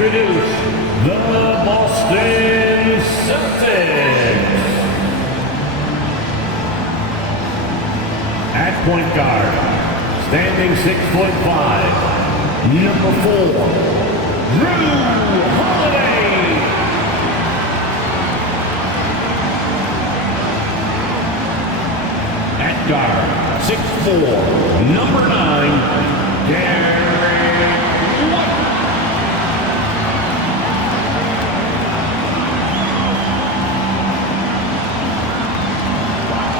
introduce the Boston Celtics. At point guard, standing 6'5", number 4, Jrue Holiday. At guard, 6'4", number 9, Derek White.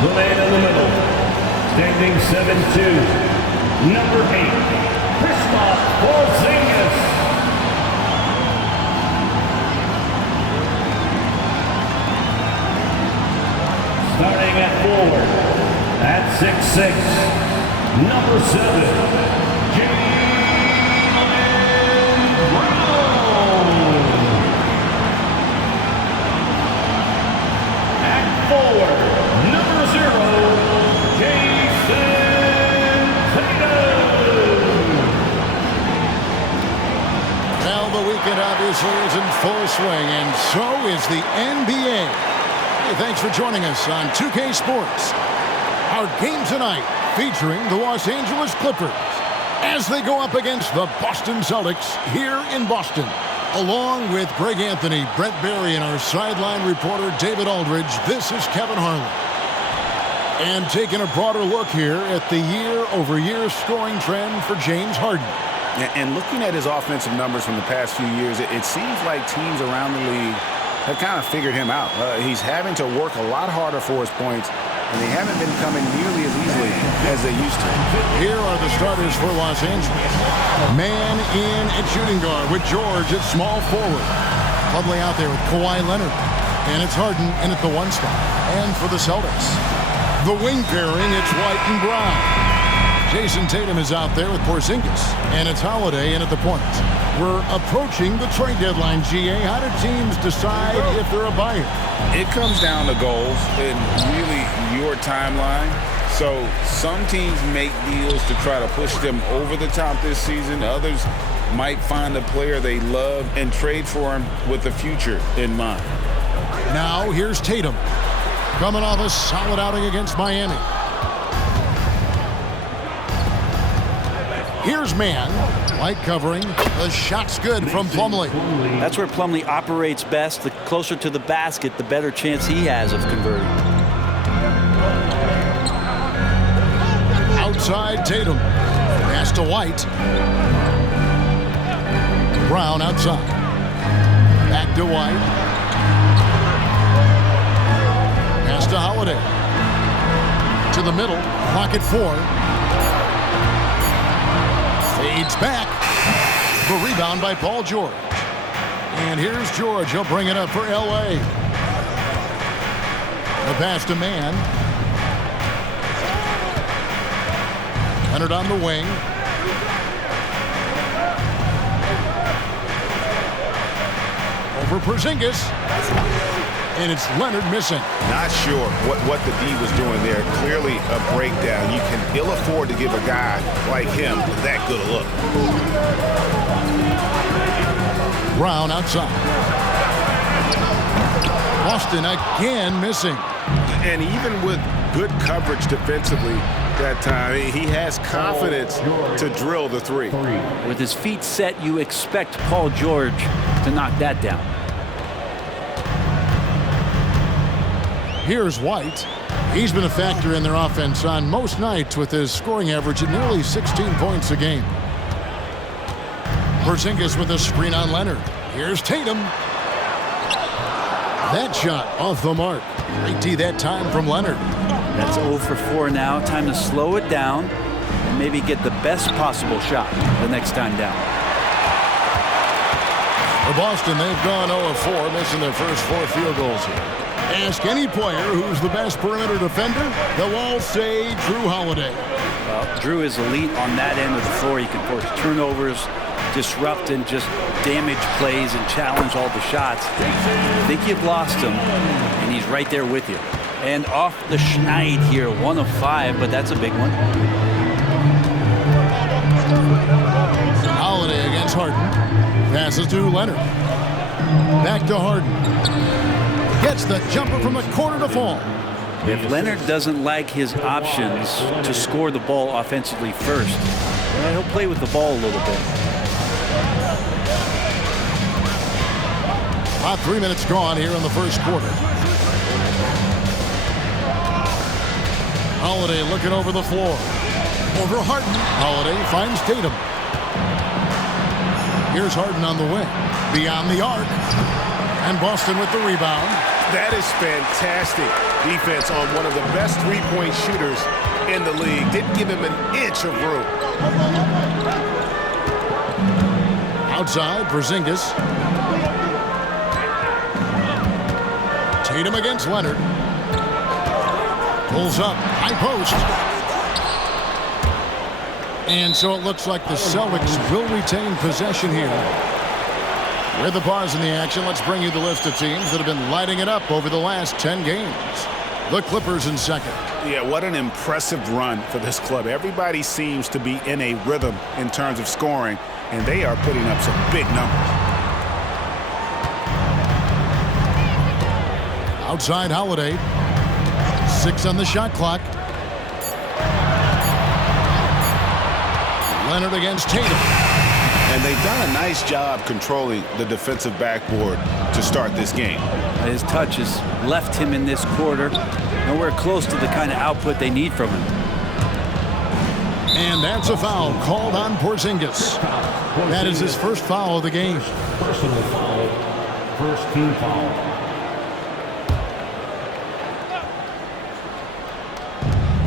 The man in the middle, standing 7'2", number 8, Kristaps Porzingis. Starting at forward, at 6'6", number 7, Jaylen Brown. At forward, number 0, Jason Tatum. Now the weekend obviously is in full swing, and so is the NBA. Hey, thanks for joining us on 2K Sports. Our game tonight featuring the Los Angeles Clippers as they go up against the Boston Celtics here in Boston. Along with Greg Anthony, Brett Barry, and our sideline reporter David Aldridge, this is Kevin Harlan. And taking a broader look here at the year-over-year scoring trend for James Harden. And looking at his offensive numbers from the past few years, it seems like teams around the league have kind of figured him out. He's having to work a lot harder for his points, and they haven't been coming nearly as easily as they used to. Here are the starters for Los Angeles. Man in at shooting guard with George at small forward. Plumlee out there with Kawhi Leonard. And it's Harden in at the 1 spot. And for the Celtics, the wing pairing, it's White and Brown. Jason Tatum is out there with Porzingis. And it's Holiday in at the point. We're approaching the trade deadline, GA. How do teams decide if they're a buyer? It comes down to goals and really your timeline. So some teams make deals to try to push them over the top this season. Others might find a player they love and trade for him with the future in mind. Now here's Tatum, coming off a solid outing against Miami. Here's Man, White covering. The shot's good from Plumlee. That's where Plumlee operates best. The closer to the basket, the better chance he has of converting. Outside Tatum. Pass to White. Brown outside. Back to White. Pass to Holiday. To the middle. Pocket 4. Fades back. The rebound by Paul George. And here's George. He'll bring it up for L.A. The pass to Man. Leonard on the wing. Over Porzingis. And it's Leonard missing. Not sure what the D was doing there. Clearly a breakdown. You can ill afford to give a guy like him that good a look. Brown outside. Boston again missing. And even with good coverage defensively that time, he has confidence to drill the 3. With his feet set, you expect Paul George to knock that down. Here's White. He's been a factor in their offense on most nights with his scoring average at nearly 16 points a game. Porzingis with a screen on Leonard. Here's Tatum. That shot off the mark. Great D that time from Leonard. That's 0 for 4 now. Time to slow it down and maybe get the best possible shot the next time down. For Boston, they've gone 0 of 4, missing their first 4 field goals here. Ask any player who's the best perimeter defender, they'll all say Jrue Holiday. Well, Jrue is elite on that end of the floor. He can force turnovers, disrupt and just damage plays and challenge all the shots. I think you've lost him, and he's right there with you. And off the schneid here, 1 of 5, but that's a big one. Holiday against Here's Harden. Passes to Leonard. Back to Harden. Gets the jumper from the corner to fall. If Leonard doesn't like his options to score the ball offensively first, he'll play with the ball a little bit. About 3 minutes gone here in the first quarter. Holiday looking over the floor. Over Harden. Holiday finds Tatum. Here's Harden on the wing. Beyond the arc. And Boston with the rebound. That is fantastic defense on one of the best three-point shooters in the league. Didn't give him an inch of room. Outside, Porzingis. Tatum against Leonard. Pulls up, high post. And so it looks like the Celtics will retain possession here. With the pause in the action, let's bring you the list of teams that have been lighting it up over the last 10 games. The Clippers in second. Yeah, what an impressive run for this club. Everybody seems to be in a rhythm in terms of scoring, and they are putting up some big numbers. Outside Holiday. 6 on the shot clock. Leonard against Tatum. And they've done a nice job controlling the defensive backboard to start this game. His touch has left him in this quarter nowhere close to the kind of output they need from him. And that's a foul called on Porzingis. That is his first foul of the game. Personal foul. First team foul.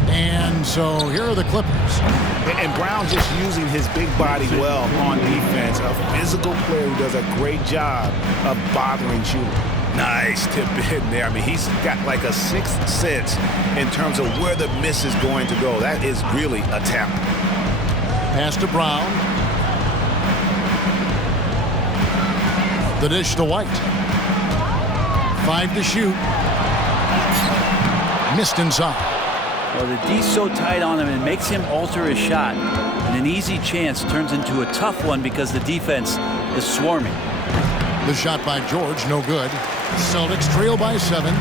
And so here are the Clippers. And Brown just using his big body well on defense. A physical player who does a great job of bothering shooters. Nice tip in there. I mean, he's got like a sixth sense in terms of where the miss is going to go. That is really a talent. Pass to Brown. The dish to White. 5 to shoot. Missed inside. Well, the D's so tight on him, it makes him alter his shot. And an easy chance turns into a tough one because the defense is swarming. The shot by George, no good. Celtics trail by 7.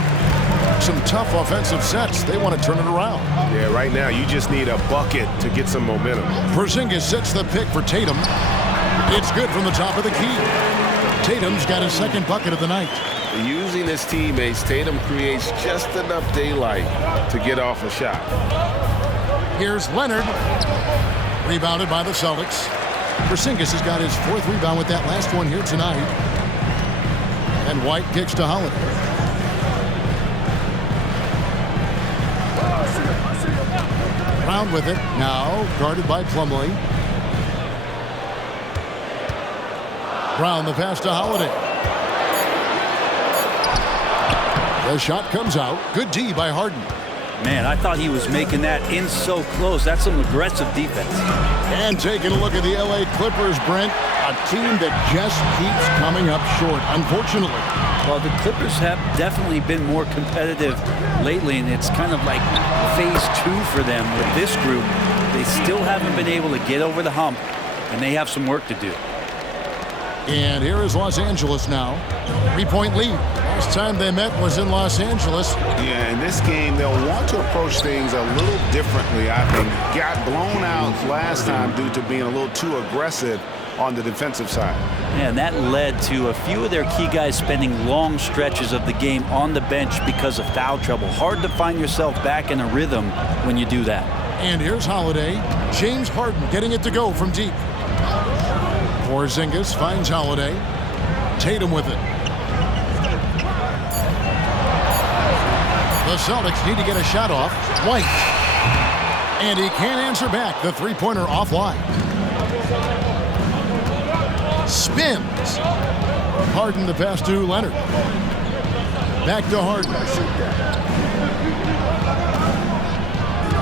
Some tough offensive sets. They want to turn it around. Yeah, right now you just need a bucket to get some momentum. Porzingis sets the pick for Tatum. It's good from the top of the key. Tatum's got his second bucket of the night. Using his teammates, Tatum creates just enough daylight to get off a shot. Here's Leonard. Rebounded by the Celtics. Porzingis has got his 4th rebound with that last one here tonight. And White kicks to Holiday. Brown with it. Now guarded by Plumlee. Brown the pass to Holiday. The shot comes out. Good D by Harden. Man, I thought he was making that in so close. That's some aggressive defense. And taking a look at the LA Clippers, Brent. A team that just keeps coming up short, unfortunately. Well, the Clippers have definitely been more competitive lately, and it's kind of like phase 2 for them with this group. They still haven't been able to get over the hump, and they have some work to do. And here is Los Angeles now. 3-point lead. Last time they met was in Los Angeles. Yeah, in this game, they'll want to approach things a little differently. I think got blown out last time due to being a little too aggressive on the defensive side. Yeah, and that led to a few of their key guys spending long stretches of the game on the bench because of foul trouble. Hard to find yourself back in a rhythm when you do that. And here's Holiday. James Harden getting it to go from deep. Porzingis finds Holiday. Tatum with it. The Celtics need to get a shot off. White. And he can't answer back. The three-pointer offline. Spins. Harden the pass to Leonard. Back to Harden.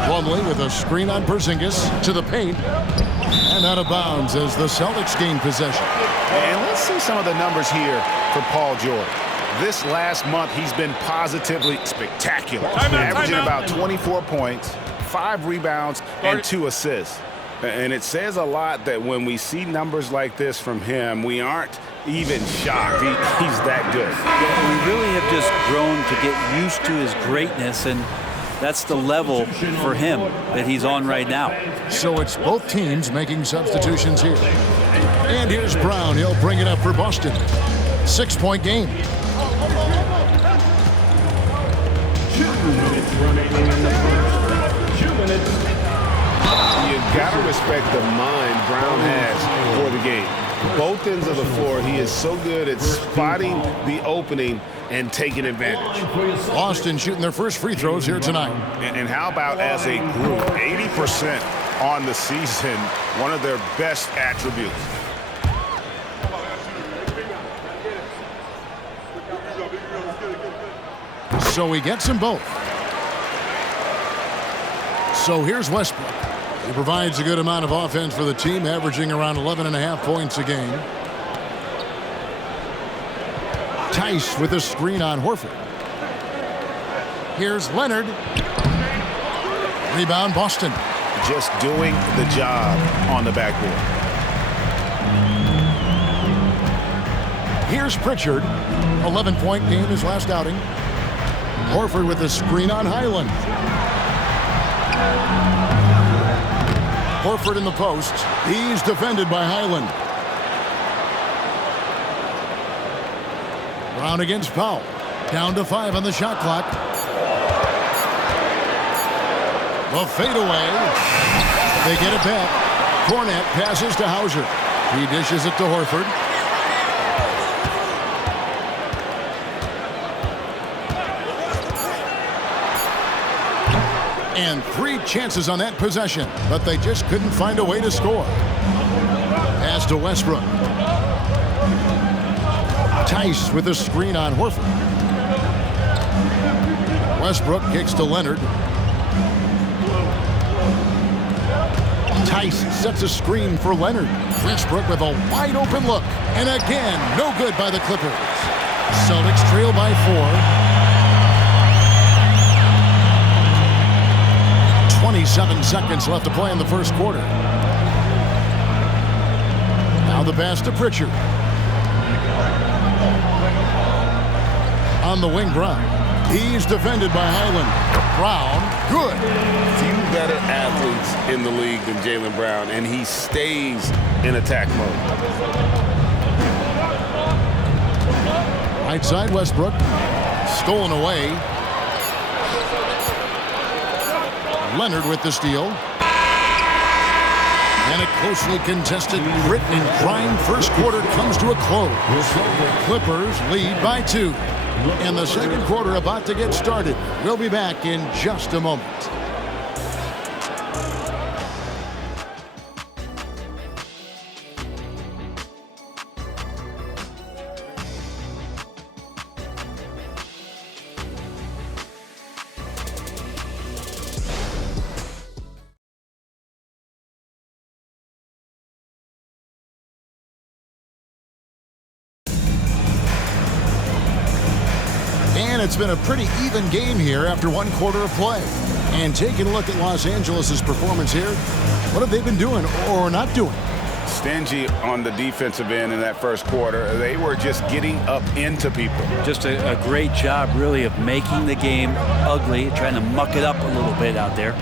Plumlee with a screen on Porzingis to the paint. And out of bounds as the Celtics gain possession. And let's see some of the numbers here for Paul George. This last month, he's been positively spectacular. Averaging about 24 points, 5 rebounds, and 2 assists. And it says a lot that when we see numbers like this from him, we aren't even shocked. He's that good. We really have just grown to get used to his greatness, and that's the level for him that he's on right now. So it's both teams making substitutions here. And here's Brown. He'll bring it up for Boston. 6-point game. 2 minutes remaining in the first. 2 minutes. You've got to respect the mind Brown has for the game. Both ends of the floor, he is so good at spotting the opening and taking advantage. Boston shooting their first free throws here tonight. And how about as a group, 80% on the season, one of their best attributes. So he gets them both. So here's Westbrook. He provides a good amount of offense for the team, averaging around 11.5 points a game. Tice with a screen on Horford. Here's Leonard. Rebound Boston. Just doing the job on the backboard. Here's Pritchard. 11-point game his last outing. Horford with a screen on Highland. Horford in the post. He's defended by Highland. Brown against Powell. Down to 5 on the shot clock. The fadeaway. They get it back. Cornette passes to Hauser. He dishes it to Horford. And 3 chances on that possession, but they just couldn't find a way to score. Pass to Westbrook. Tice with a screen on Horford. Westbrook kicks to Leonard. Tice sets a screen for Leonard. Westbrook with a wide open look. And again, no good by the Clippers. Celtics trail by 4. 27 seconds left to play in the first quarter. Now the pass to Pritchard. On the wing, Brown. He's defended by Highland. Brown, good. Few better athletes in the league than Jaylen Brown, and he stays in attack mode. Right side, Westbrook. Stolen away. Leonard with the steal. And a closely contested, grit and grind first quarter comes to a close. Clippers lead by 2. And the second quarter about to get started. We'll be back in just a moment. And it's been a pretty even game here after 1 quarter of play. And taking a look at Los Angeles' performance here, what have they been doing or not doing? Stingy on the defensive end in that first quarter. They were just getting up into people. Just a great job, really, of making the game ugly, trying to muck it up a little bit out there.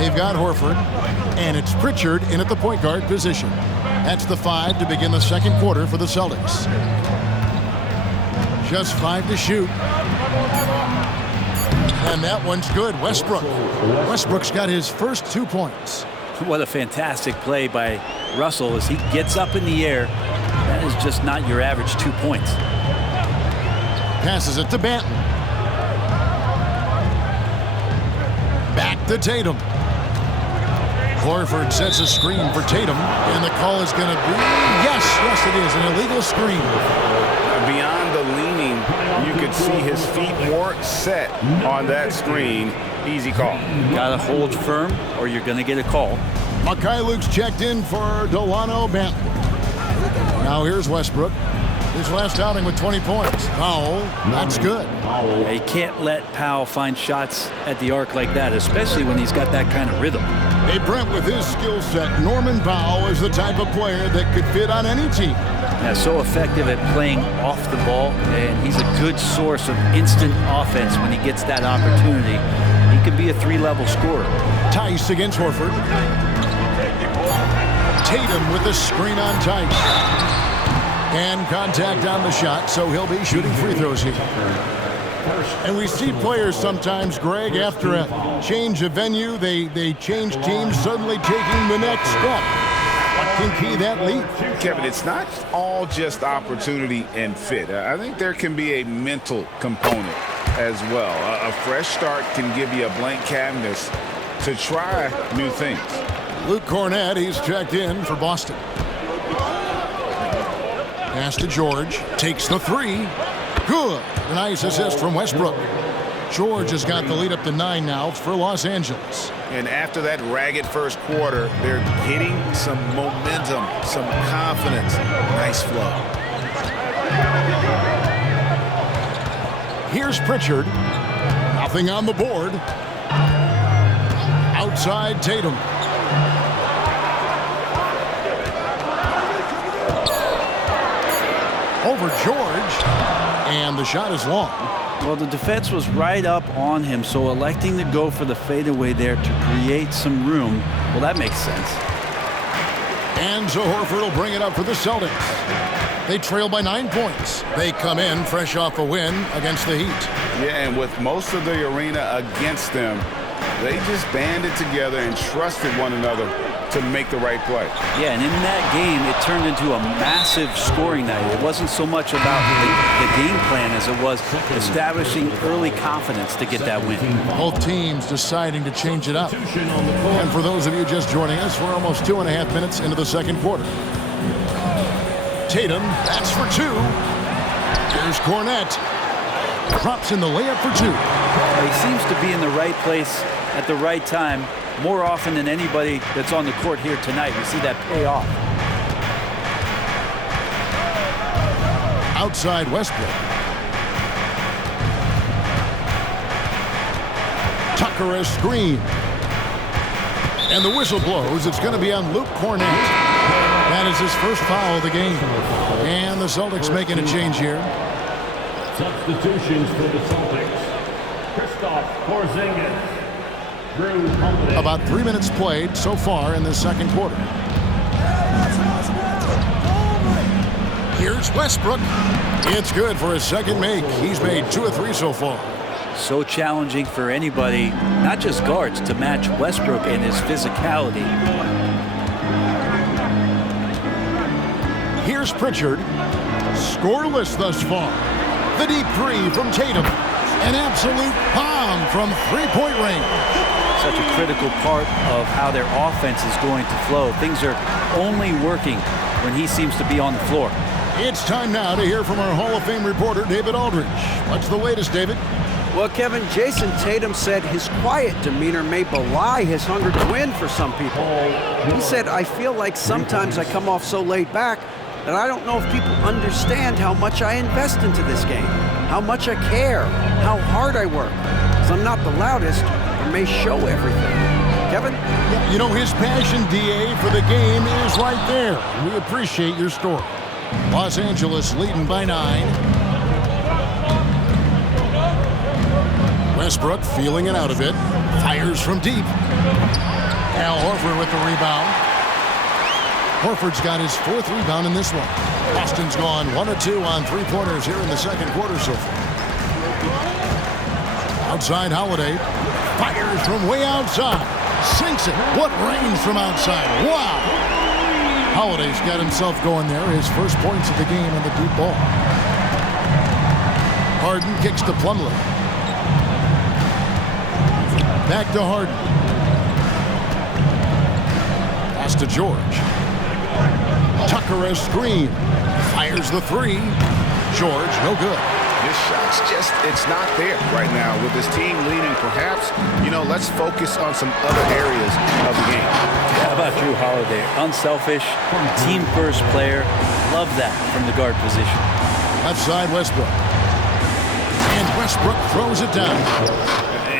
They've got Horford, and it's Pritchard in at the point guard position. That's the 5 to begin the second quarter for the Celtics. Just 5 to shoot. And that one's good. Westbrook's got his first 2 points. What a fantastic play by Russell as he gets up in the air. That is just not your average 2 points. Passes it to Banton. Back to Tatum. Horford sets a screen for Tatum, and the call is going to be, yes, it is, an illegal screen. Beyond the leaning, you could see his feet weren't set on that screen. Easy call. Got to hold firm or you're going to get a call. Luke's checked in for Delano Banton. Now here's Westbrook. His last outing with 20 points. Powell, that's good. You can't let Powell find shots at the arc like that, especially when he's got that kind of rhythm. Hey, Brent, with his skill set, Norman Powell is the type of player that could fit on any team. Yeah, so effective at playing off the ball, and he's a good source of instant offense when he gets that opportunity. He could be a 3-level scorer. Tice against Horford. Tatum with the screen on Tice. And contact on the shot, so he'll be shooting free throws here. And we see players sometimes, Greg, after a change of venue, they change teams, suddenly taking the next step. What can key that leap? Kevin, it's not all just opportunity and fit. I think there can be a mental component as well. A fresh start can give you a blank canvas to try new things. Luke Cornett, he's checked in for Boston. Pass to George, takes the three. Good. A nice assist from Westbrook. George has got the lead up to 9 now for Los Angeles. And after that ragged first quarter, they're getting some momentum, some confidence. Nice flow. Here's Pritchard. Nothing on the board. Outside Tatum. Over George. And the shot is long. Well, the defense was right up on him, so electing to go for the fadeaway there to create some room, well, that makes sense. And so Horford will bring it up for the Celtics. They trail by 9 points. They come in fresh off a win against the Heat. Yeah, and with most of the arena against them, they just banded together and trusted one another to make the right play. Yeah, and in that game, it turned into a massive scoring night. It wasn't so much about the game plan as it was establishing early confidence to get that win. Both teams deciding to change it up. And for those of you just joining us, we're almost 2.5 minutes into the second quarter. Tatum, that's for 2. Here's Cornett. Drops in the layup for 2. He seems to be in the right place at the right time more often than anybody that's on the court here tonight. We see that pay off. Outside Westbrook. Tucker a screen. And the whistle blows. It's going to be on Luke Cornett. That is his first foul of the game. And the Celtics making a change here. Substitutions for the Celtics. Kristaps Porzingis. Drew Holiday. About 3 minutes played so far in the second quarter. Here's Westbrook. It's good for his second make. He's made 2 of 3 so far. So challenging for anybody, not just guards, to match Westbrook and his physicality. Here's Pritchard. Scoreless thus far. The deep three from Tatum. An absolute bomb from three-point range. Such a critical part of how their offense is going to flow. Things are only working when he seems to be on the floor. It's time now to hear from our Hall of Fame reporter, David Aldridge. What's the latest, David? Well, Kevin, Jason Tatum said his quiet demeanor may belie his hunger to win for some people. He said, I feel like sometimes I come off so laid back that I don't know if people understand how much I invest into this game, how much I care, how hard I work. Because I'm not the loudest or may show everything. Kevin? Yeah, you know, his passion, DA, for the game is right there. We appreciate your story. Los Angeles leading by 9. Westbrook feeling it out a bit. Fires from deep. Al Horford with the rebound. Horford's got his 4th rebound in this one. Boston's gone 1 of 2 on 3-pointers here in the second quarter so far. Outside Holiday. Fires from way outside. Sinks it. What range from outside. Wow. Holiday's got himself going there. His first points of the game on the deep ball. Harden kicks to Plumlee. Back to Harden. Pass to George. Tucker a screen. Fires the 3. George, no good. His shot's just, it's not there right now with his team leading. Perhaps, let's focus on some other areas of the game. How about Drew Holiday? Unselfish, team-first player. Love that from the guard position. Left side Westbrook. And Westbrook throws it down.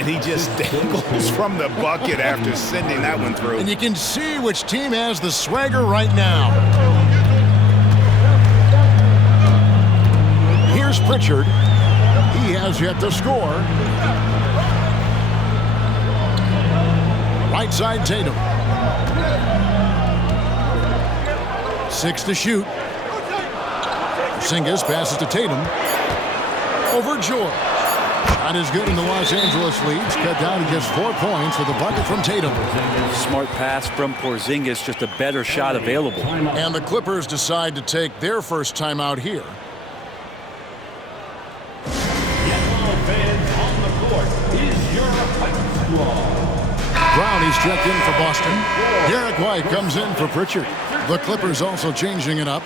and he just dangles from the bucket after sending that one through. And you can see which team has the swagger right now. Here's Pritchard. He has yet to score. Right side Tatum. 6 to shoot. Porzingis passes to Tatum. Over George. Shot is good, and the Los Angeles leads cut down to just 4 points with a bucket from Tatum. Smart pass from Porzingis, just a better shot available. And the Clippers decide to take their first timeout here. Fans on the court is your Fight Squad. Brown, he's checked in for Boston. Derek White comes in for Pritchard. The Clippers also changing it up.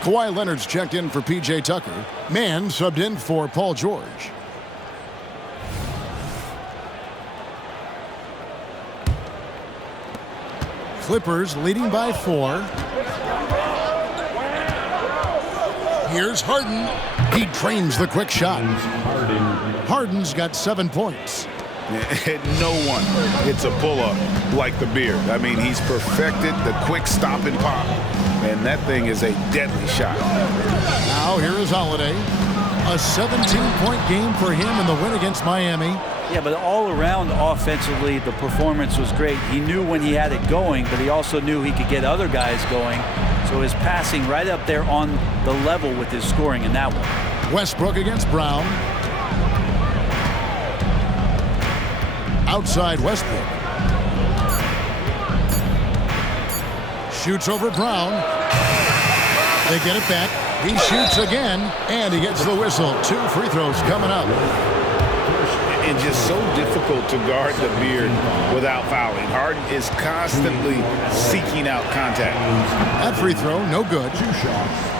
Kawhi Leonard's checked in for P.J. Tucker. Mann subbed in for Paul George. Clippers leading by 4. Here's Harden. He drains the quick shot. Harden's got 7 points. No one hits a pull-up like the Beard. I mean, he's perfected the quick stop and pop, and that thing is a deadly shot. Now here is Holiday. A 17-point game for him in the win against Miami. Yeah, but all around offensively, the performance was great. He knew when he had it going, but he also knew he could get other guys going. So his passing right up there on the level with his scoring in that one. Westbrook against Brown. Outside Westbrook. Shoots over Brown. They get it back. He shoots again, and he gets the whistle. 2 free throws coming up. And just so difficult to guard the Beard without fouling. Harden is constantly seeking out contact. That free throw, no good. 2 shots.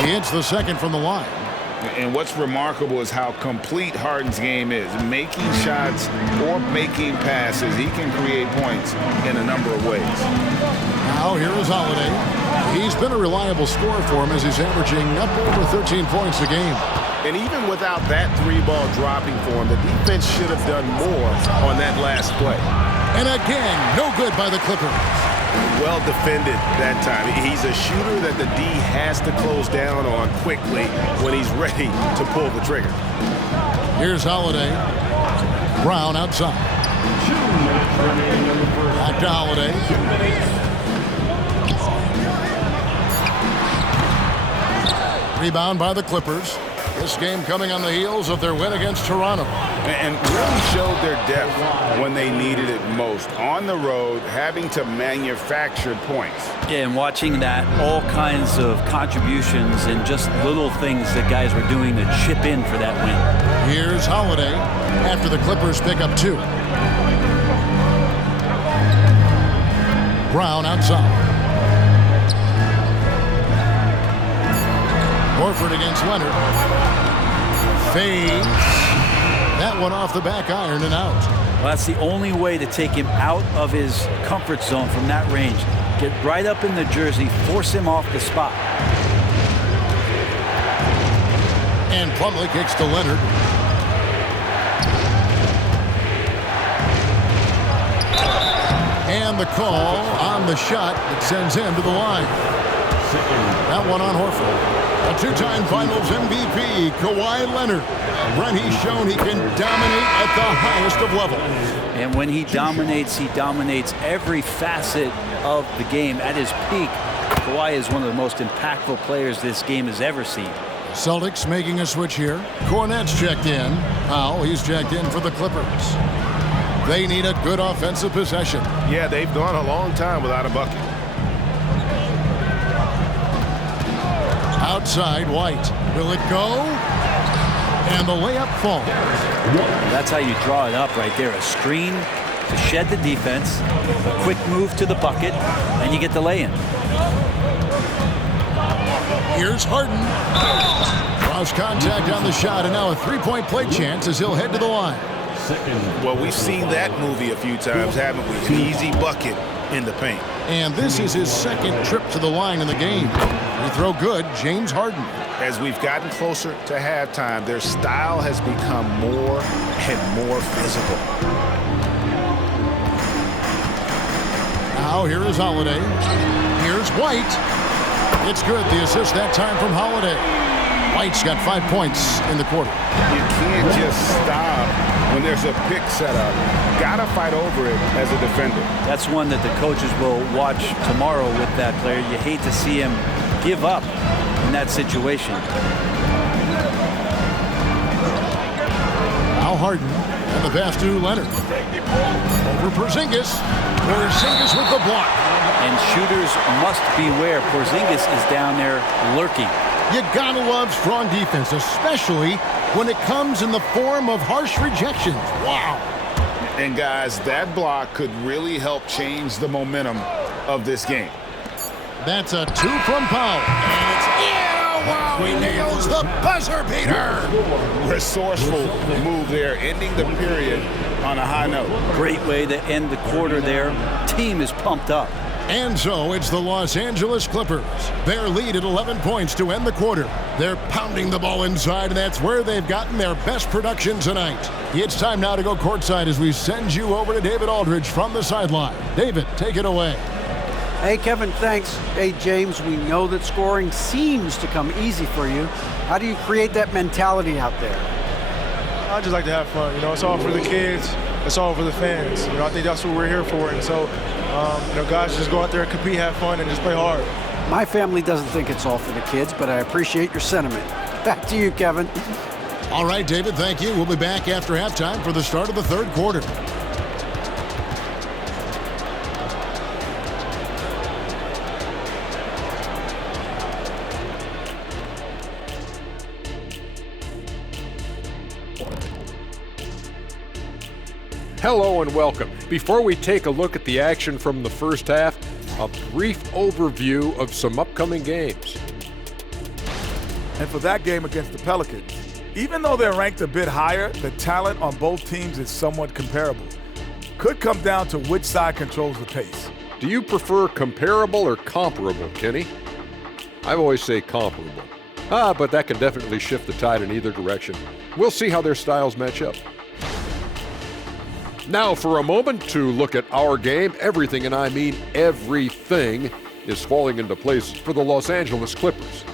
He hits the second from the line. And what's remarkable is how complete Harden's game is. Making shots or making passes, he can create points in a number of ways. Now here is Holiday. He's been a reliable scorer for him as he's averaging up over 13 points a game. And even without that 3-ball dropping for him, the defense should have done more on that last play. And again, no good by the Clippers. Well defended that time. He's a shooter that the D has to close down on quickly when he's ready to pull the trigger. Here's Holiday. Brown outside. 2 minutes remaining in the first. Back to Holiday. 2 minutes. Rebound by the Clippers. This game coming on the heels of their win against Toronto. And really showed their depth when they needed it most. On the road, having to manufacture points. Yeah, and watching that, all kinds of contributions and just little things that guys were doing to chip in for that win. Here's Holiday after the Clippers pick up 2. Brown outside. Horford against Leonard. Fades. That one off the back iron and out. Well, that's the only way to take him out of his comfort zone from that range. Get right up in the jersey, force him off the spot. And Plumlee kicks to Leonard. And the call on the shot that sends him to the line. That one on Horford. A 2-time Finals MVP, Kawhi Leonard. When he's shown he can dominate at the highest of levels. And when he dominates every facet of the game at his peak. Kawhi is one of the most impactful players this game has ever seen. Celtics making a switch here. Cornette's checked in. Powell, he's checked in for the Clippers. They need a good offensive possession. Yeah, they've gone a long time without a bucket. Outside White. Will it go? And the layup falls. That's how you draw it up right there. A screen to shed the defense, a quick move to the bucket, and you get the lay-in. Here's Harden. Cross contact on the shot, and now a 3-point play chance as he'll head to the line. Well, we've seen that movie a few times, haven't we? An easy bucket in the paint. And this is his second trip to the line in the game. Free throw good, James Harden. As we've gotten closer to halftime, their style has become more and more physical. Now here is Holiday. Here's White. It's good. The assist that time from Holiday. White's got 5 points in the quarter. You can't just stop when there's a pick set up. Gotta fight over it as a defender. That's one that the coaches will watch tomorrow with that player. You hate to see him give up in that situation. Now Harden and the pass to Leonard. Over Porzingis. Porzingis with the block. And shooters must beware. Porzingis is down there lurking. You gotta love strong defense, especially when it comes in the form of harsh rejections. Wow. And guys, that block could really help change the momentum of this game. That's a 2 from Powell. And it's, wow, he nails the buzzer beater. Resourceful move there, ending the period on a high note. Great way to end the quarter there. Team is pumped up. And so it's the Los Angeles Clippers. Their lead at 11 points to end the quarter. They're pounding the ball inside, and that's where they've gotten their best production tonight. It's time now to go courtside as we send you over to David Aldridge from the sideline. David, take it away. Hey, Kevin, thanks. Hey, James, we know that scoring seems to come easy for you. How do you create that mentality out there? I just like to have fun. You know, it's all for the kids. It's all for the fans. You know, I think that's what we're here for. And so, you know, guys, just go out there and compete, have fun, and just play hard. My family doesn't think it's all for the kids, but I appreciate your sentiment. Back to you, Kevin. All right, David, thank you. We'll be back after halftime for the start of the third quarter. Hello and welcome. Before we take a look at the action from the first half, a brief overview of some upcoming games. And for that game against the Pelicans, even though they're ranked a bit higher, the talent on both teams is somewhat comparable. Could come down to which side controls the pace. Do you prefer comparable or comparable, Kenny? I always say comparable. But that can definitely shift the tide in either direction. We'll see how their styles match up. Now for a moment to look at our game. Everything, and I mean everything, is falling into place for the Los Angeles Clippers.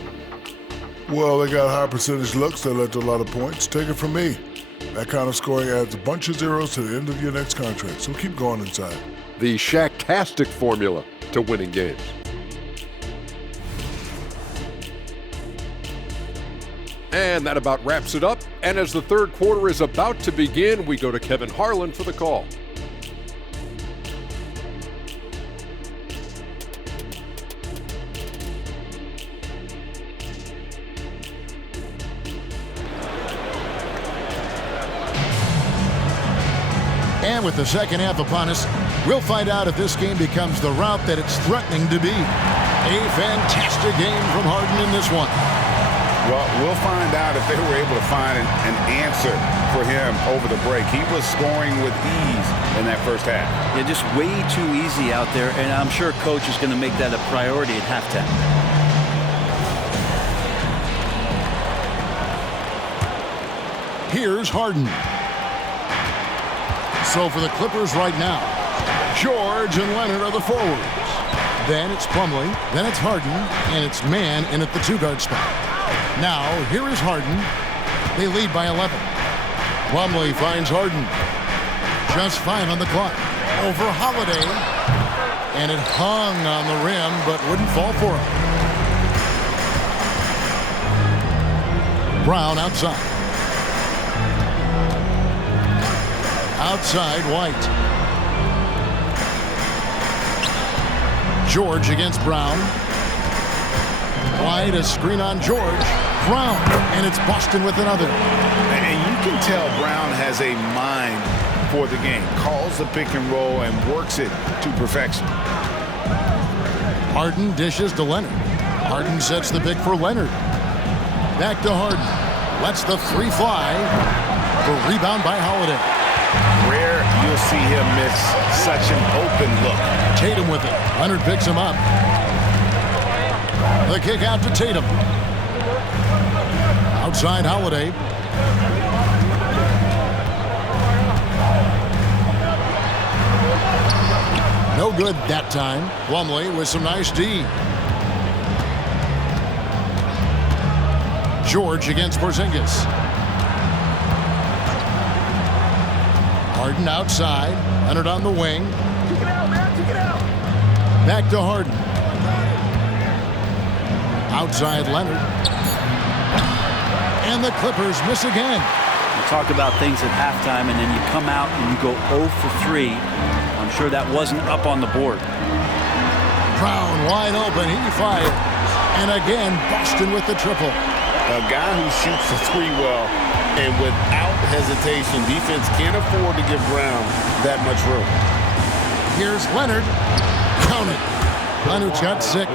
Well, they got high percentage looks that led to a lot of points. Take it from me. That kind of scoring adds a bunch of zeros to the end of your next contract, so keep going inside. The Shaq-tastic formula to winning games. And that about wraps it up. And as the third quarter is about to begin, we go to Kevin Harlan for the call. And with the second half upon us, we'll find out if this game becomes the route that it's threatening to be. A fantastic game from Harden in this one. Well, we'll find out if they were able to find an answer for him over the break. He was scoring with ease in that first half. Yeah, just way too easy out there, and I'm sure coach is going to make that a priority at halftime. Here's Harden. So for the Clippers right now, George and Leonard are the forwards. Then it's Plumlee, then it's Harden, and it's Mann in at the two-guard spot. Now, here is Harden. They lead by 11. Plumlee finds Harden. Just 5 on the clock. Over Holiday. And it hung on the rim, but wouldn't fall for him. Brown outside. Outside, White. George against Brown. White, a screen on George. Brown, and it's Boston with another. And you can tell Brown has a mind for the game. Calls the pick and roll and works it to perfection. Harden dishes to Leonard. Harden sets the pick for Leonard. Back to Harden. Lets the three fly. The rebound by Holiday. Rare you'll to see him miss such an open look. Tatum with it. Leonard picks him up. The kick out to Tatum. Outside Holiday. No good that time. Plumlee with some nice D. George against Porzingis. Harden outside. Leonard on the wing. Kick it out, man. Kick it out. Back to Harden. Outside Leonard. And the Clippers miss again. You talk about things at halftime, and then you come out and you go 0 for 3. I'm sure that wasn't up on the board. Brown wide open. He fires. And again, Boston with the triple. A guy who shoots the three well, and without hesitation, defense can't afford to give Brown that much room. Here's Leonard. Count it. Leonard's got 6.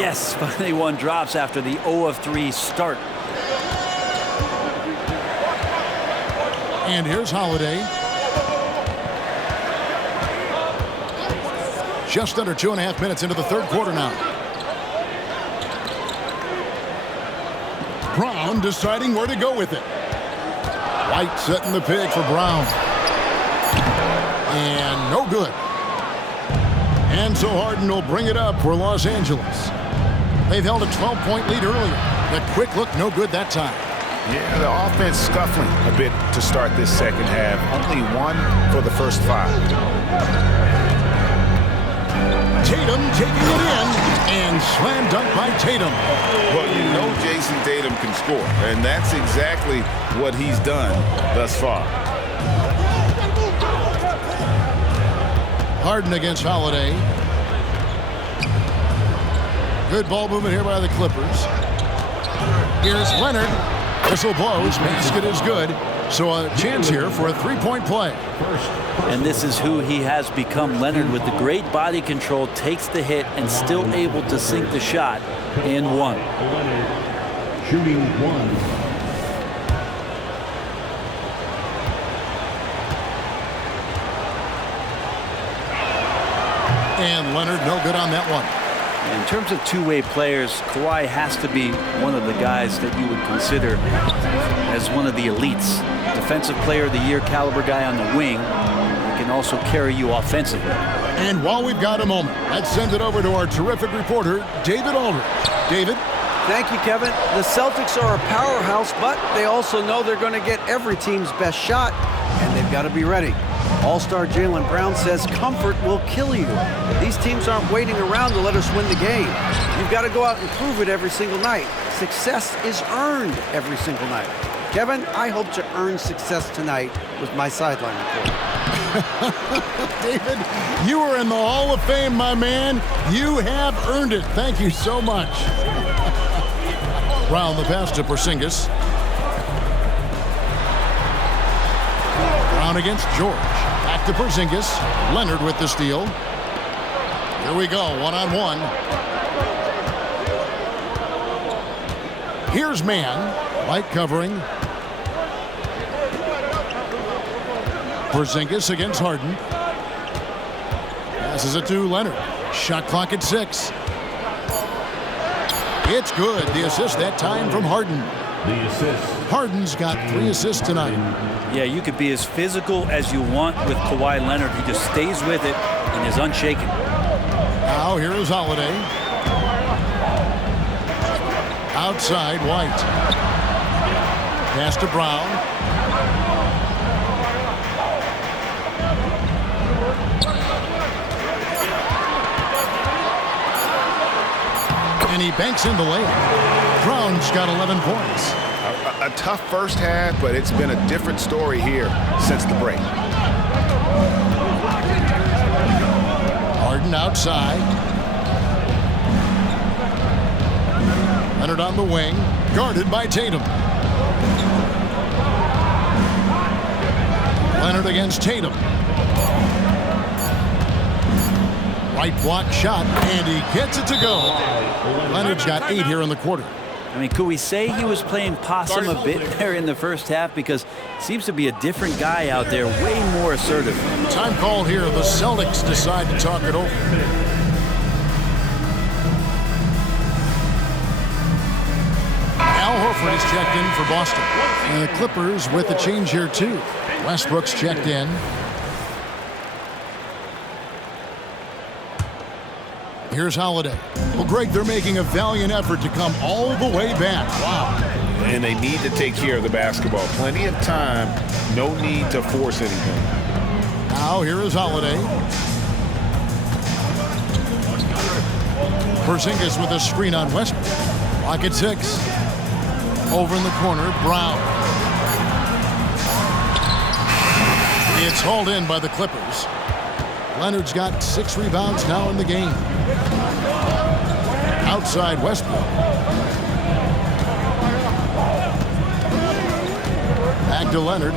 Yes, finally one drops after the 0 of 3 start. And here's Holiday. Just under 2.5 minutes into the third quarter now. Brown deciding where to go with it. White setting the pick for Brown. And no good. And so Harden will bring it up for Los Angeles. They've held a 12-point lead earlier. The quick look, no good that time. Yeah, the offense scuffling a bit to start this second half. Only 1 for the first 5. Tatum taking it in, and slam dunk by Tatum. Well, you know Jason Tatum can score, and that's exactly what he's done thus far. Harden against Holiday. Good ball movement here by the Clippers. Here's Leonard. Whistle blows. Basket is good. So a chance here for a 3-point play. And this is who he has become. Leonard, with the great body control, takes the hit and still able to sink the shot. And 1. Shooting 1. And Leonard, no good on that one. In terms of two-way players, Kawhi has to be one of the guys that you would consider as one of the elites. Defensive player of the year caliber guy on the wing. He can also carry you offensively. And while we've got a moment, let's send it over to our terrific reporter, David Aldridge. David? Thank you, Kevin. The Celtics are a powerhouse, but they also know they're going to get every team's best shot, and they've got to be ready. All-star Jaylen Brown says comfort will kill you. These teams aren't waiting around to let us win the game. You've got to go out and prove it every single night. Success is earned every single night. Kevin, I hope to earn success tonight with my sideline report. David, you are in the Hall of Fame, my man. You have earned it. Thank you so much. Brown the pass to Porzingis. Brown against George. Back to Porzingis. Leonard with the steal. Here we go, one-on-one. Here's man. Light covering. Porzingis against Harden. Passes it to Leonard. Shot clock at 6. It's good. The assist that time from Harden. The assist. Harden's got 3 assists tonight. Yeah, you could be as physical as you want with Kawhi Leonard. He just stays with it and is unshaken. Now here is Holiday. Outside, White. Pass to Brown. And he banks in the layup. Brown's got 11 points. A tough first half, but it's been a different story here since the break. Harden outside. Leonard on the wing, guarded by Tatum. Leonard against Tatum. Right block shot, and he gets it to go. Leonard's got 8 here in the quarter. I mean, could we say he was playing possum a bit there in the first half? Because it seems to be a different guy out there, way more assertive. Time call here. The Celtics decide to talk it over. Al Horford is checked in for Boston. And the Clippers with the change here, too. Westbrook's checked in. Here's Holiday. Well, Greg, they're making a valiant effort to come all the way back. Wow. And they need to take care of the basketball. Plenty of time. No need to force anything. Now here is Holiday. Porzingis with a screen on Westbrook. Lock at 6. Over in the corner, Brown. It's hauled in by the Clippers. Leonard's got 6 rebounds now in the game. Outside Westbrook. Back to Leonard.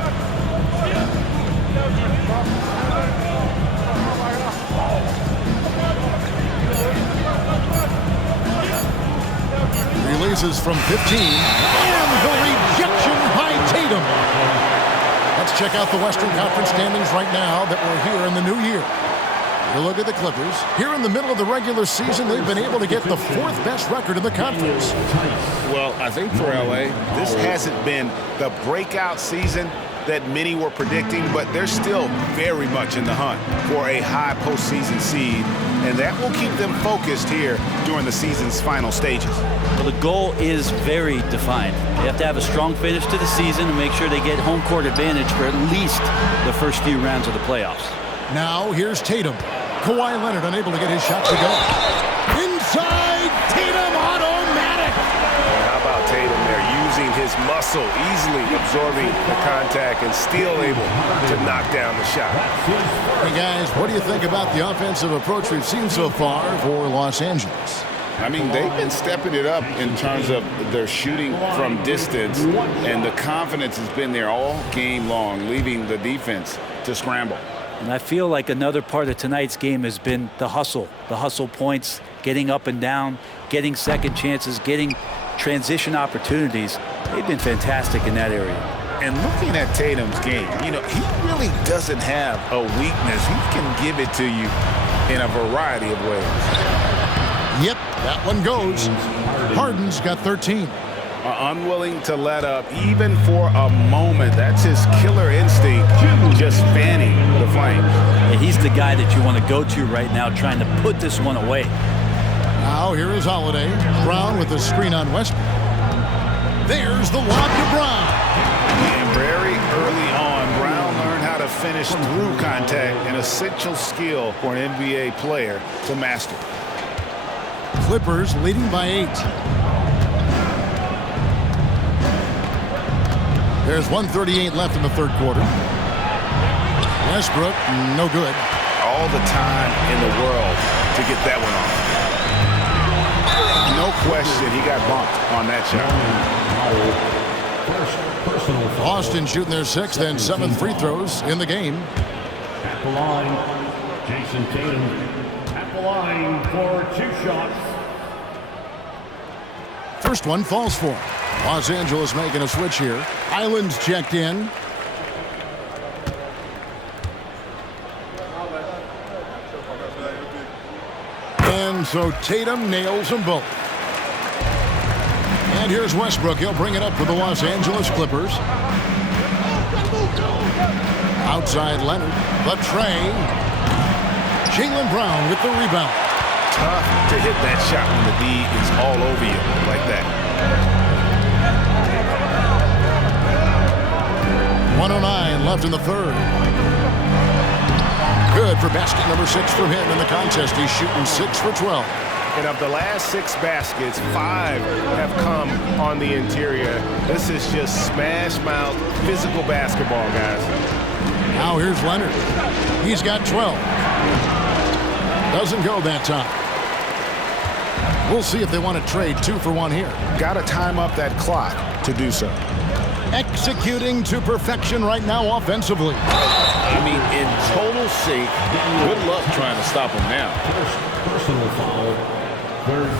Releases from 15. And the rejection by Tatum. Let's check out the Western Conference standings right now that we're here in the new year. You look at the Clippers. Here in the middle of the regular season, they've been able to get the 4th best record in the conference. Well, I think for LA, This hasn't been the breakout season that many were predicting, but they're still very much in the hunt for a high postseason seed, and that will keep them focused here during the season's final stages. Well, the goal is very defined. They have to have a strong finish to the season and make sure they get home court advantage for at least the first few rounds of the playoffs. Now here's Tatum. Kawhi Leonard unable to get his shot to go. Inside, Tatum automatic. How about Tatum there, using his muscle, easily absorbing the contact and still able to knock down the shot. Hey guys, what do you think about the offensive approach we've seen so far for Los Angeles? I mean, they've been stepping it up in terms of their shooting from distance, and the confidence has been there all game long, leaving the defense to scramble. And I feel like another part of tonight's game has been the hustle points, getting up and down, getting second chances, getting transition opportunities. They've been fantastic in that area. And looking at Tatum's game, you know, he really doesn't have a weakness. He can give it to you in a variety of ways. Yep, that one goes. Harden's got 13. Unwilling to let up even for a moment. That's his killer instinct, just fanning the flames. And he's the guy that you want to go to right now, trying to put this one away. Now here is Holiday. Brown with the screen on Westbrook. There's the lob to Brown. And very early on, Brown learned how to finish through contact, an essential skill for an NBA player to master. Clippers leading by 8. There's 1:38 left in the third quarter. Westbrook, no good. All the time in the world to get that one off. No question, he got bumped on that shot. Boston shooting their 6th and 7th free throws in the game. At the line, Jason Tatum. At the line for 2 shots. First one falls for him. Los Angeles making a switch here. Island's checked in. And so Tatum nails them both. And here's Westbrook. He'll bring it up for the Los Angeles Clippers. Outside Leonard. The tray. Jaylen Brown with the rebound. Tough to hit that shot when the D is all over you like that. 1:09 left in the third. Good for basket number 6 from him in the contest. He's shooting 6 for 12. And of the last 6 baskets, 5 have come on the interior. This is just smash mouth physical basketball, guys. Now here's Leonard. He's got 12. Doesn't go that time. We'll see if they want to trade 2 for 1 here. Got to time up that clock to do so. Executing to perfection right now offensively. I mean, in total sync. Good luck trying to stop him now. Personal foul.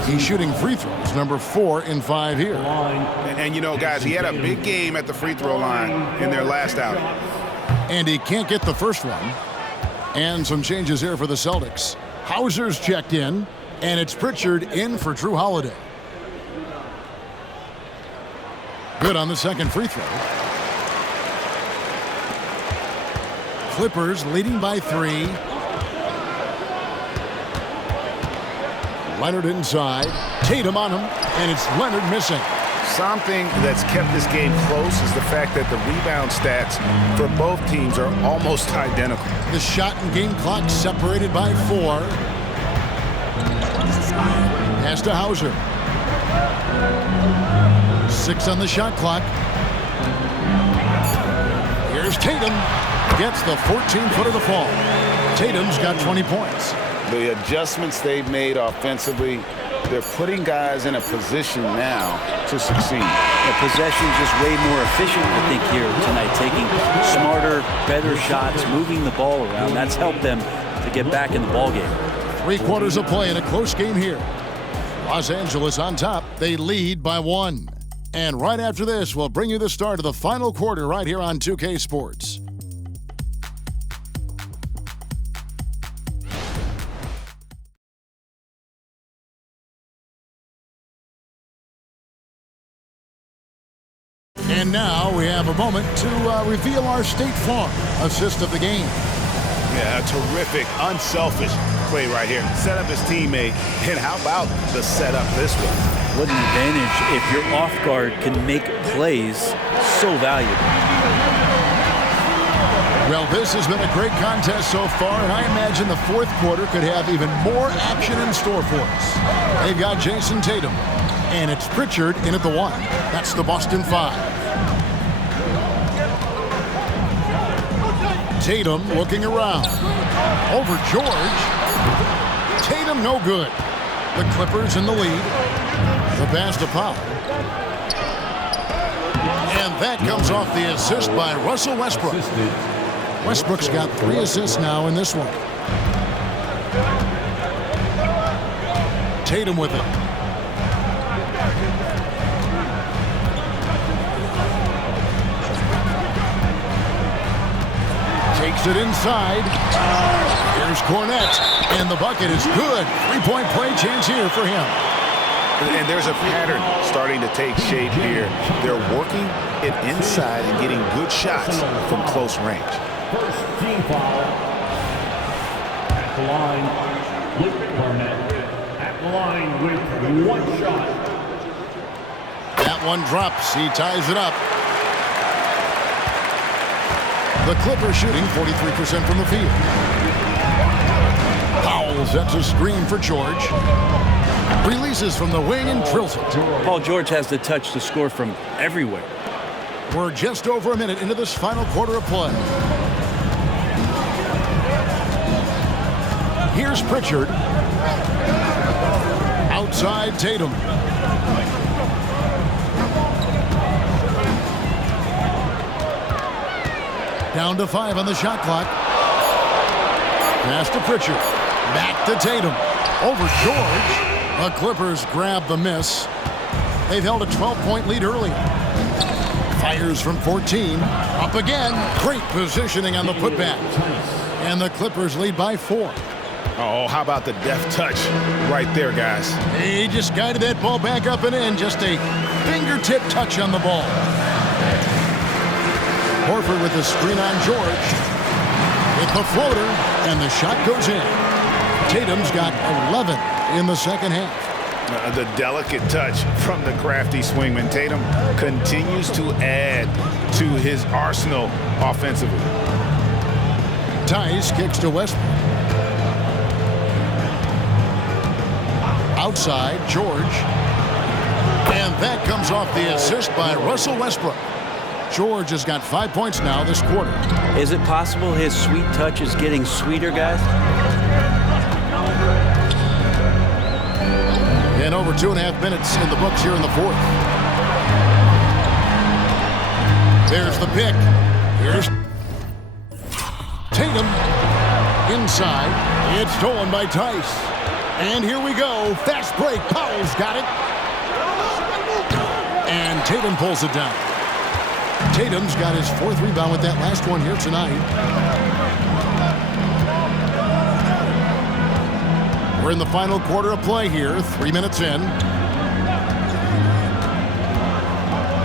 He's shooting free throws, number 4 in 5 here. And you know, guys, he had a big game at the free throw line in their last outing. And he can't get the first one. And some changes here for the Celtics. Hauser's checked in, and it's Pritchard in for Drew Holiday. Good on the second free throw. Clippers leading by 3. Leonard inside. Tatum on him, and it's Leonard missing. Something that's kept this game close is the fact that the rebound stats for both teams are almost identical. The shot and game clock separated by 4. Pass to Hauser. 6 on the shot clock. Here's Tatum. Gets the 14-footer to fall. Tatum's got 20 points. The adjustments they've made offensively, they're putting guys in a position now to succeed. The possession's just way more efficient, I think, here tonight. Taking smarter, better shots, moving the ball around. That's helped them to get back in the ballgame. 3 quarters of play in a close game here. Los Angeles on top. They lead by 1. And right after this, we'll bring you the start of the final quarter right here on 2K Sports. And now we have a moment to reveal our State Farm assist of the game. Yeah, a terrific, unselfish play right here. Set up his teammate, and how about the setup this way? What an advantage if your off guard can make plays so valuable. Well, this has been a great contest so far, and I imagine the fourth quarter could have even more action in store for us. They've got Jason Tatum, and it's Pritchard in at the 1. That's the Boston 5. Tatum looking around. Over George. Tatum no good. The Clippers in the lead. The pass to Powell. And that comes off the assist by Russell Westbrook. Westbrook's got 3 assists now in this one. Tatum with it. Takes it inside. Here's Cornette. And the bucket is good. 3-point play chance here for him. And there's a pattern starting to take shape here. They're working it inside and getting good shots from close range. First team foul. At the line, Luke Cornette. At the line with 1 shot. That one drops. He ties it up. The Clippers shooting 43% from the field. Powell sets a screen for George. Releases from the wing and drills it. Paul George has the touch to score from everywhere. We're just over a minute into this final quarter of play. Here's Pritchard. Outside Tatum. Down to 5 on the shot clock. Pass to Pritchard. Back to Tatum. Over George. The Clippers grab the miss. They've held a 12-point lead earlier. Fires from 14. Up again. Great positioning on the putback. And the Clippers lead by 4. Oh, how about the deft touch right there, guys? He just guided that ball back up and in. Just a fingertip touch on the ball. Horford with the screen on George. With the floater, and the shot goes in. Tatum's got 11 in the second half. The delicate touch from the crafty swingman. Tatum continues to add to his arsenal offensively. Tice kicks to Westbrook. Outside, George. And that comes off the assist by Russell Westbrook. George has got 5 points now this quarter. Is it possible his sweet touch is getting sweeter, guys? And over 2.5 minutes in the books here in the fourth. There's the pick. Here's Tatum. Inside. It's stolen by Tice. And here we go. Fast break. Powell's got it. And Tatum pulls it down. Tatum's got his 4th rebound with that last one here tonight. We're in the final quarter of play here. 3 minutes in.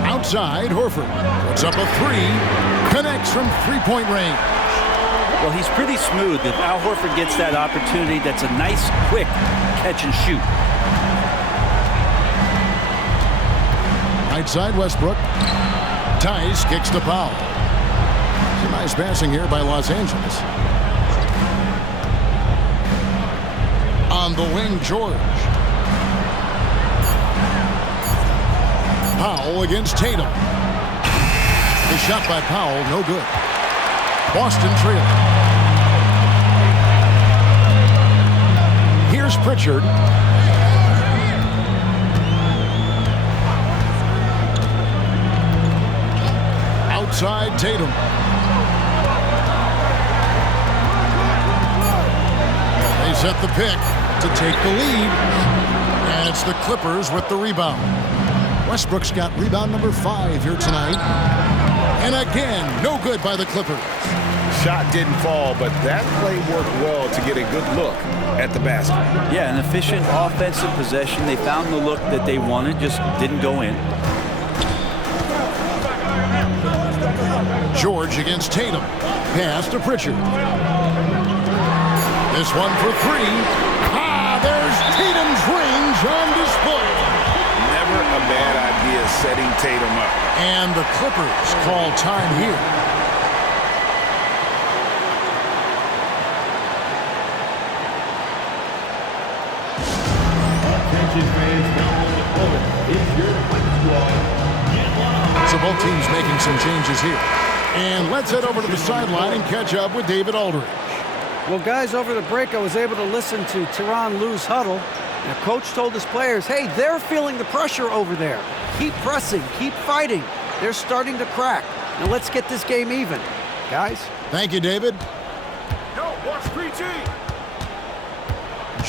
Outside, Horford puts up a 3. Connects from three-point range. Well, he's pretty smooth. If Al Horford gets that opportunity, that's a nice, quick catch and shoot. Right side, Westbrook. Tice kicks to Powell. Some nice passing here by Los Angeles. On the wing, George. Powell against Tatum. The shot by Powell, no good. Boston trailing. Here's Pritchard. Outside Tatum. They set the pick to take the lead. And it's the Clippers with the rebound. Westbrook's got rebound number 5 here tonight. And again, no good by the Clippers. Shot didn't fall, but that play worked well to get a good look at the basket. Yeah, an efficient offensive possession. They found the look that they wanted, just didn't go in. George against Tatum. Pass to Pritchard. This one for 3. There's Tatum's range on display. Never a bad idea setting Tatum up. And the Clippers call time here. Attention fans, now on the court. It's your Quick Squad. So both teams making some changes here. And let's head over to the sideline and catch up with David Aldridge. Well, guys, over the break, I was able to listen to Tyronn Lue's huddle. The coach told his players, hey, they're feeling the pressure over there. Keep pressing, keep fighting. They're starting to crack. Now let's get this game even, guys. Thank you, David. Yo, watch PG.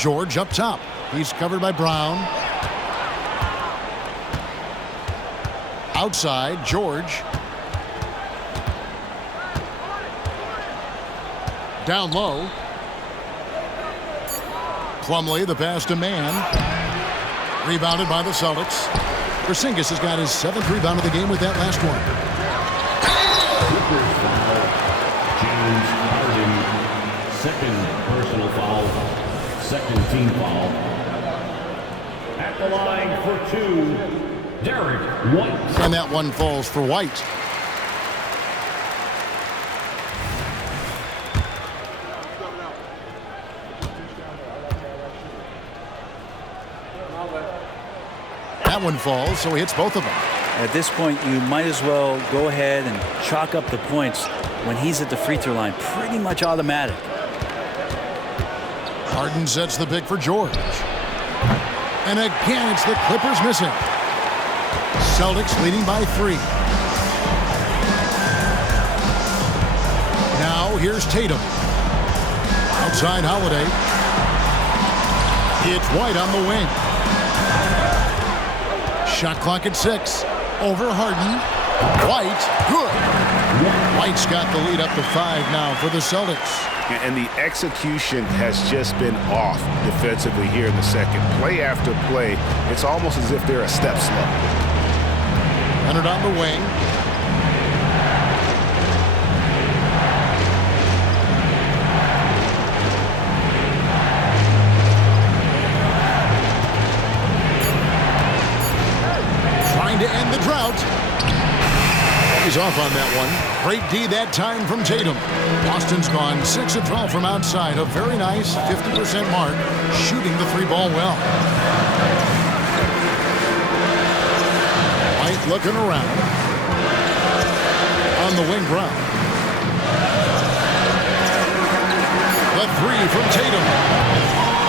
George up top. He's covered by Brown. Outside, George. Down low. Plumlee, the pass to Mann. Rebounded by the Celtics. Porzingis has got his 7th rebound of the game with that last one. Clippers foul. James Harden, 2nd personal foul, 2nd team foul. At the line for 2, Derek White. And that one falls for White. That one falls, so he hits both of them. At this point, you might as well go ahead and chalk up the points when he's at the free throw line. Pretty much automatic. Harden sets the pick for George. And again, it's the Clippers missing. Celtics leading by 3. Now here's Tatum. Outside Holiday. It's White on the wing. Shot clock at 6. Over Harden. White, good. White's got the lead up to 5 now for the Celtics. And the execution has just been off defensively here in the second. Play after play, it's almost as if they're a step slow. Leonard on the wing. Trying to end the drought. He's off on that one. Great D that time from Tatum. Boston's gone 6 of 12 from outside. A very nice 50% mark, shooting the 3-ball well. White looking around. On the wing, Brown. The 3 from Tatum.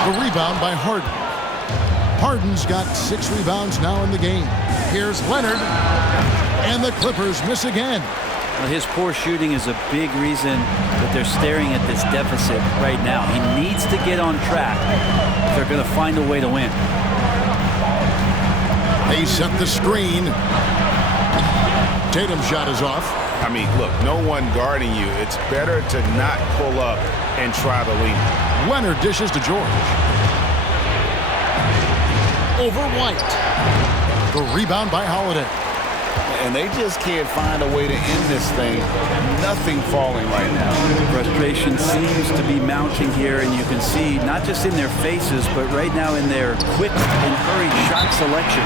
The rebound by Harden. Harden's got 6 rebounds now in the game. Here's Leonard. And the Clippers miss again. Well, his poor shooting is a big reason that they're staring at this deficit right now. He needs to get on track if they're going to find a way to win. They set the screen. Tatum's shot is off. I mean, look, no one guarding you. It's better to not pull up and try the lead. Leonard dishes to George. Over White. The rebound by Holiday. And they just can't find a way to end this thing. Nothing falling right now. Frustration seems to be mounting here, and you can see not just in their faces, but right now in their quick and hurried shot selection.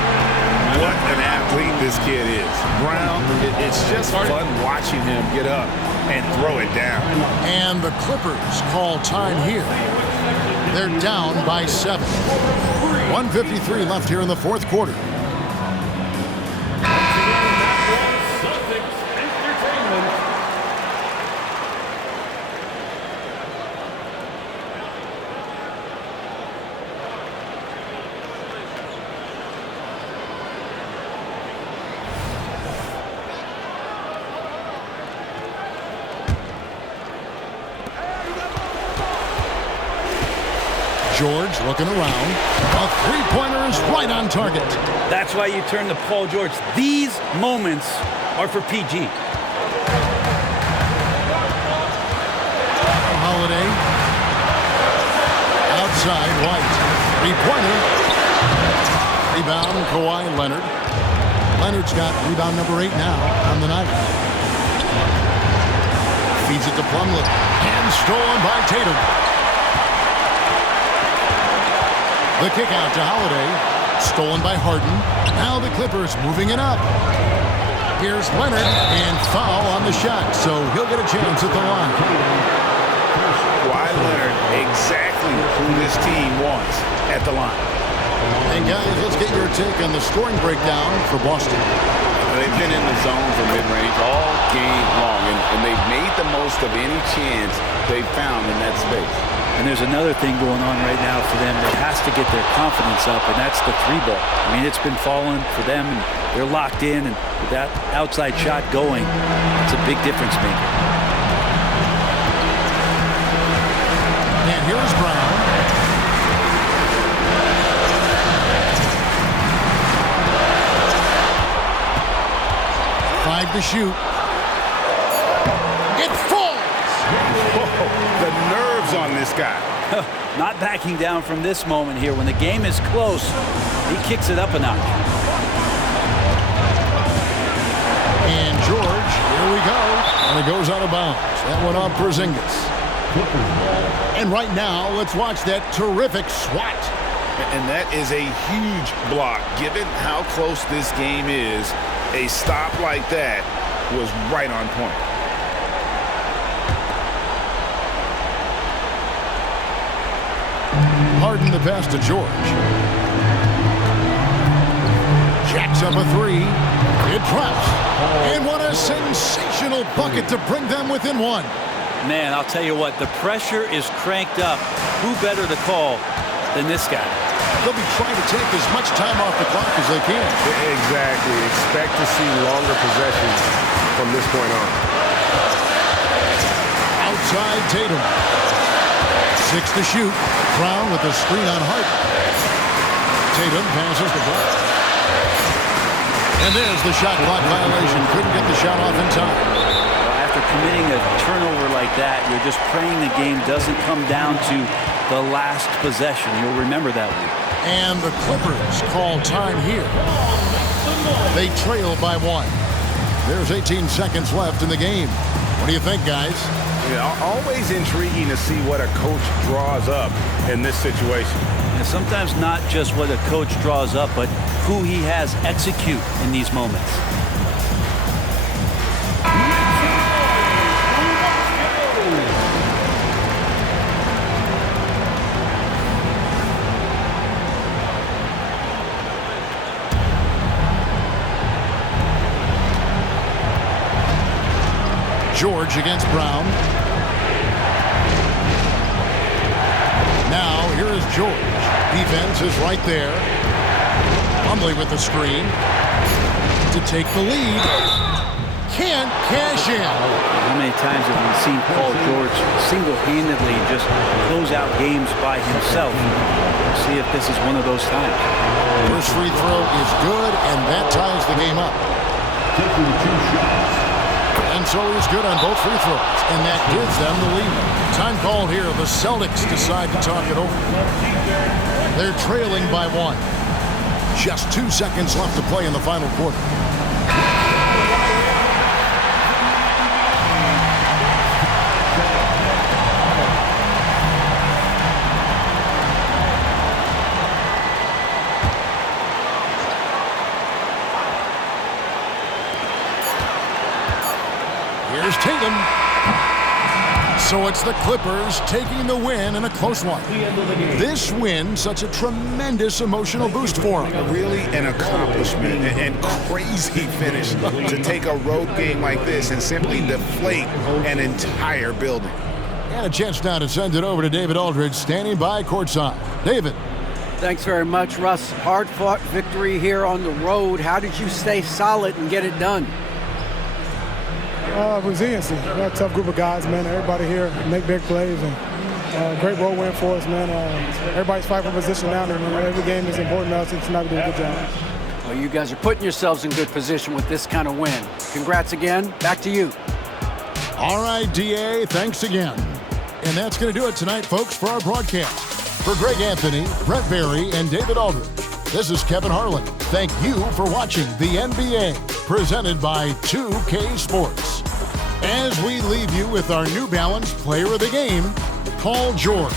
What an athlete this kid is. Brown, it's just fun watching him get up and throw it down. And the Clippers call time here. They're down by 7. 1:53 left here in the fourth quarter. George looking around. A three-pointer is right on target. That's why you turn to Paul George. These moments are for PG. Holiday. Outside, White. Three-pointer. Rebound, Kawhi Leonard. Leonard's got rebound number 8 now on the night. Feeds it to Plumlee. And stolen by Tatum. The kick out to Holiday. Stolen by Harden. Now the Clippers moving it up. Here's Leonard, and foul on the shot, so he'll get a chance at the line. Kawhi Leonard, exactly who this team wants at the line. And guys, let's get your take on the scoring breakdown for Boston. They've been in the zone for mid-range all game long, and they've made the most of any chance they've found in that space. And there's another thing going on right now for them that has to get their confidence up, and that's the three ball. I mean, it's been falling for them, and they're locked in, and with that outside shot going, it's a big difference maker. And here's Brown. Five to shoot. It falls! Whoa, the nerves on this guy. Not backing down from this moment here. When the game is close, he kicks it up a notch. And George, here we go. And it goes out of bounds. That went off Porzingis. And right now, let's watch that terrific swat. And that is a huge block. Given how close this game is, a stop like that was right on point. Harden the pass to George. Jacks up a three. It drops. And what a sensational bucket to bring them within one. Man, I'll tell you what, the pressure is cranked up. Who better to call than this guy? They'll be trying to take as much time off the clock as they can. Exactly. Expect to see longer possessions from this point on. Outside Tatum. 6 to shoot. Brown with the screen on Hart. Tatum passes the ball. And there's the shot clock violation. Couldn't get the shot off in time. After committing a turnover like that, you're just praying the game doesn't come down to the last possession. You'll remember that one. And the Clippers call time here. They trail by 1. There's 18 seconds left in the game. What do you think, guys? Yeah, always intriguing to see what a coach draws up in this situation. And sometimes not just what a coach draws up, but who he has execute in these moments. George against Brown. Now, here is George. Defense is right there. Plumlee with the screen to take the lead. can't cash in. How many times have we seen Paul George single-handedly just close out games by himself? We'll see if this is one of those times. First free throw is good, and that ties the game up. Taking 2 shots. And so he's good on both free throws, and that gives them the lead. Time call here. The Celtics decide to talk it over. They're trailing by 1. Just 2 seconds left to play in the final quarter. Here's Tatum. So it's the Clippers taking the win in a close one. This win, such a tremendous emotional boost for them. Really an accomplishment and crazy finish to take a road game like this and simply deflate an entire building. And a chance now to send it over to David Aldridge, standing by courtside. David. Thanks very much, Russ. Hard-fought victory here on the road. How did you stay solid and get it done? Resiliency. We got a tough group of guys, man. Everybody here make big plays, and great road win for us, man. Everybody's fighting for position now, and every game is important to us, and tonight we did a good job. Well, you guys are putting yourselves in good position with this kind of win. Congrats again. Back to you. All right, DA, thanks again. And that's going to do it tonight, folks, for our broadcast. For Greg Anthony, Brett Berry, and David Aldridge, this is Kevin Harlan. Thank you for watching the NBA, presented by 2K Sports. As we leave you with our New Balance Player of the Game, Paul George.